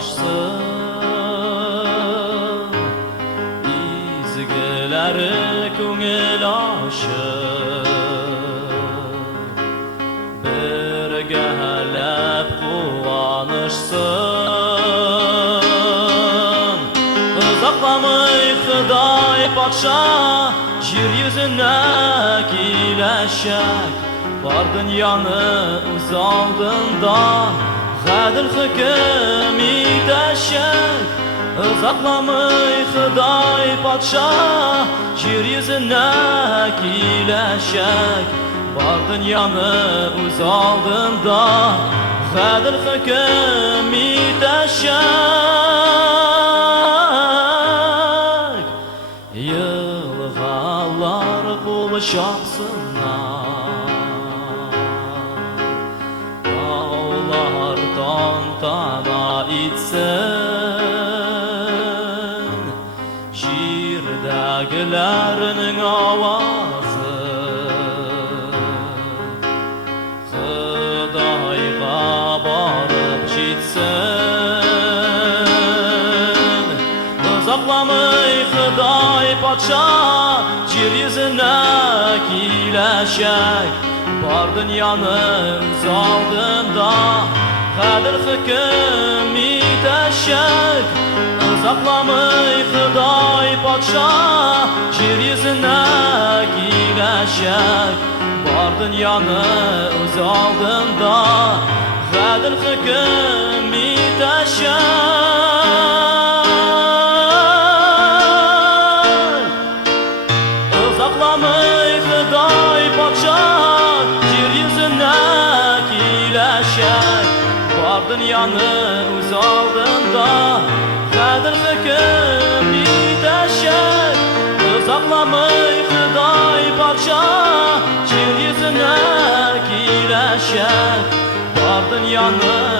başsın izgileri köngül aşır bir gelip kuvanışsın uzaklamay Hıday Patşa yer yüzüne kileşek var dünyany öz aldında Gadil hüküm iteşek uzaklamay Hıday Patşa yer yüzüne kileşek var dünyany öz aldında Gadil hüküm iteşek yılğalar buluşaksınlar tantana itsin Jirdegilerinin avazı Hıdayga barıp jitsin Uzaklamay Hıday Patşa yer yüzüne kileşek var dünyany öz aldında Gadil hüküm iteşek uzaklamay Hıday Patşa yer yüzüne kileşek var dünyany öz aldında Gadil hüküm iteşek uzaklamay Hıday Patşa yer yüzüne kileşek var dünyany öz aldında Gadil hüküm iteşek uzaklamay Hıday Patşa yer yüzüne kileşek var dünyany